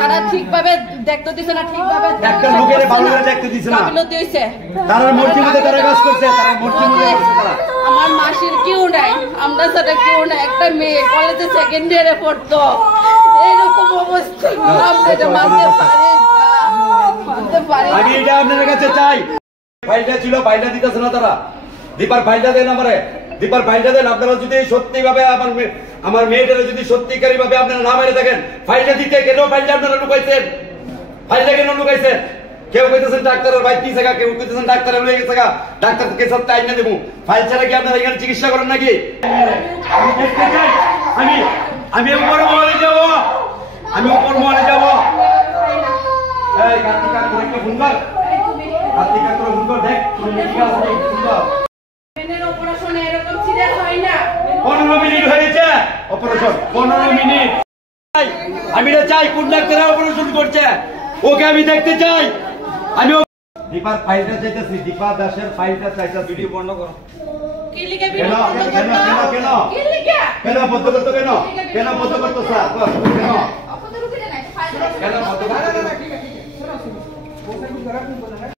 তারা ঠিকভাবে দেখতে দিছে না, ঠিকভাবে আমার মাসির কেউ নাই, আমরা ছাড়া কেউ নাই। একটা মেয়ে কলেজে সেকেন্ড ইয়ারে পড়তো, এইরকম অবস্থা মানতে পারি। আমি এটা আপনাদের কাছে চাই, ফাইলটা ছিল, ফাইলটা দিতেছে না তারা। দীপার ফাইলটা দেন আমারে, দীপার ফাইলটা দেন। আপনারা যদি সত্যি ভাবে আমার মেয়েটারে যদি সত্যিকারী ভাবে আপনারা না মেরে থাকেন, ফাইলটা দিতে কেন ফাইলটা আপনারা লুকাইছেন? ফাইলটা কেন লুকাইছেন? কেউ কইতেছেন ডাক্তারের বাইক দিছে, কেউ কইতেছেন ডাক্তারের লয়ে গেছে, ডাক্তার থেকে সব টাইম না দেবো। ফাইল ছাড়া কি আপনারা এখানে চিকিৎসা করেন নাকি? আমি উপর মহলে যাব, আমি উপর মহলে যাব। এই কার্তিকা করে কি ফোন কর, কার্তিকা করে ফোন কর, দেখ তুমি ঠিক আছে সুন্দর। মেনের অপারেশন এরকম সিরিয়াস হয় না। 15 মিনিট হয়েছে অপারেশন, 15 মিনিট। আমি না চাই কোন ডাক্তার অপারেশন করছে, ওকে আমি দেখতে চাই। আমি দীপার ফাইলটা চাইতেছি, দীপা দাসের ফাইলটা চাইতেছি। ভিডিও বন্ধ করো। কি লিখে ভিডিও বন্ধ করতে? কি লিখে? কেন বন্ধ করতে? কেন বন্ধ করতে স্যার? কেন অপত রুখে নাই ফাইল কেন বন্ধ করতে?